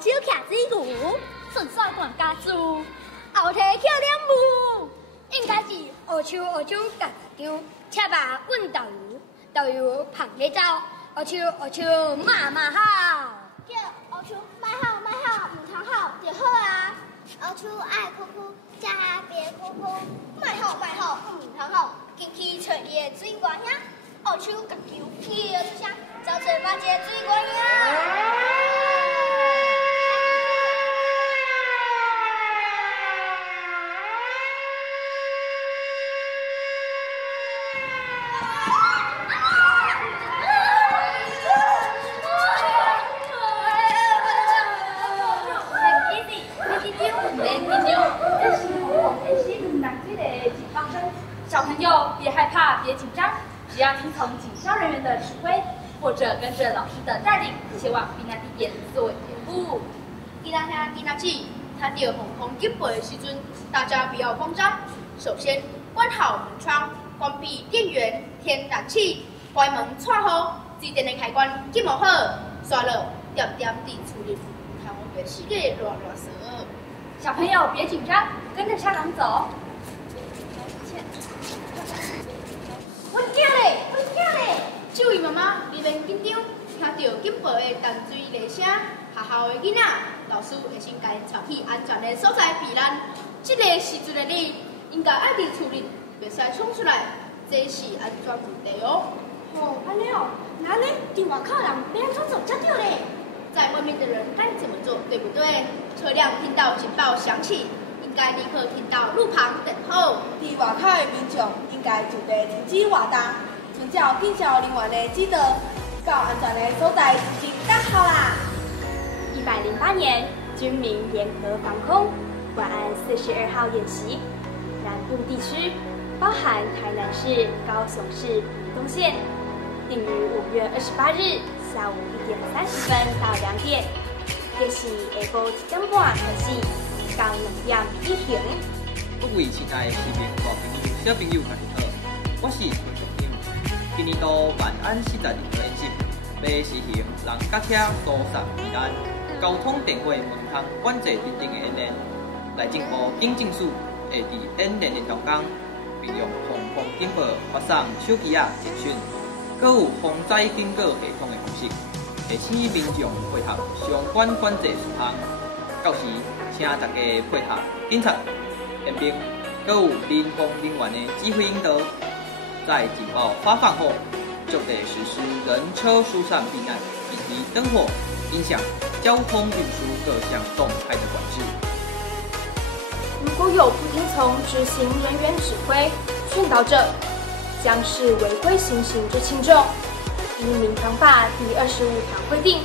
学手徛水牛，顺甩管家猪，后蹄翘两舞，应该是学手夹张，车把运导游捧起走，学手嘛好，叫学手卖好，唔通好就好啊。学手爱哭哭，家别哭哭，卖好，唔通好，进去找伊的水官兄，学手夹球跳一声，走找把这水官兄。小朋友别害怕，别紧张，只要听从警消人员的指挥，或者跟着老师的带领，前往避难地点作为掩护。避难兄、避难姐，看到红红警报的时阵，大家不要慌张。首先关好门窗，关闭电源、天然气，关门串好，自电的开关紧摸好，刷了点点地处理，看我们系列乱蛇。小朋友别紧张，跟着校长走。阮囝嘞！注意妈妈，别免紧张，听到警报的淡水雷声，学校的囡仔，老师会先家带去安全的所在避难。这个时阵的你，应该爱伫厝里，袂使冲出来，这是安全问题哦。哦，安尼哦，那呢，伫外口人要安怎做才对嘞？在外面的人该怎么做，对不对？车辆听到警报响起，应该立刻停到路旁等候。伫外口的民众应该就地停止活动，遵照警消人员的指导，到安全的所在进行等候啦。108年军民联合防空晚安42号演习，南部地区包含台南市、高雄市屏东县，定于5月28日下午1点30分到2点，也是下晡1点半开始，到2点举行。各位亲爱的市民大朋友、小朋友，大家好，我是潘总长。今年度万安42号演习，要实行人甲车疏散避难、交通电话门窗管制等等的演练。内政部警政署会伫演练的当中，并用防空警报发送手机简讯，搁有防灾警告系统的方式，提醒民众配合相关管制事项。到时，请大家配合警察、宪兵，搁有民防人员的指挥引导，在警报发放后，就得实施人车疏散避难，以及灯火、影响交通运输各项动态的管制。如果有不听从执行人员指挥、劝导者，将是违规行刑之轻重。依《民防法》第25条规定，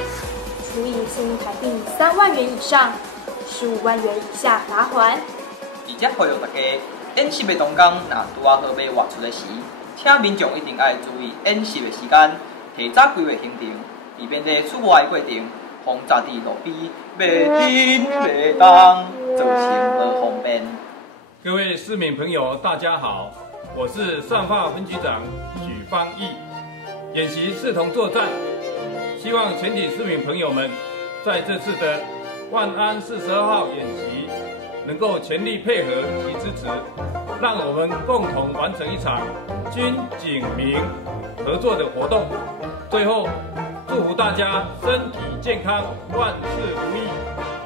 处以新台币3万元以上15万元以下罚锾。而且呼吁大家，演习的当天，若拄好要外出的时，请民众一定要注意演习的时间，提早规划行程，以免在出外的过程，轰炸伫路边，袂停袂动，造成不方便。各位市民朋友，大家好，我是善化分局长许方毅。演习视同作战，希望全体市民朋友们在这次的万安42号演习能够全力配合及支持，让我们共同完成一场军警民合作的活动。最后，祝福大家身体健康，万事如意。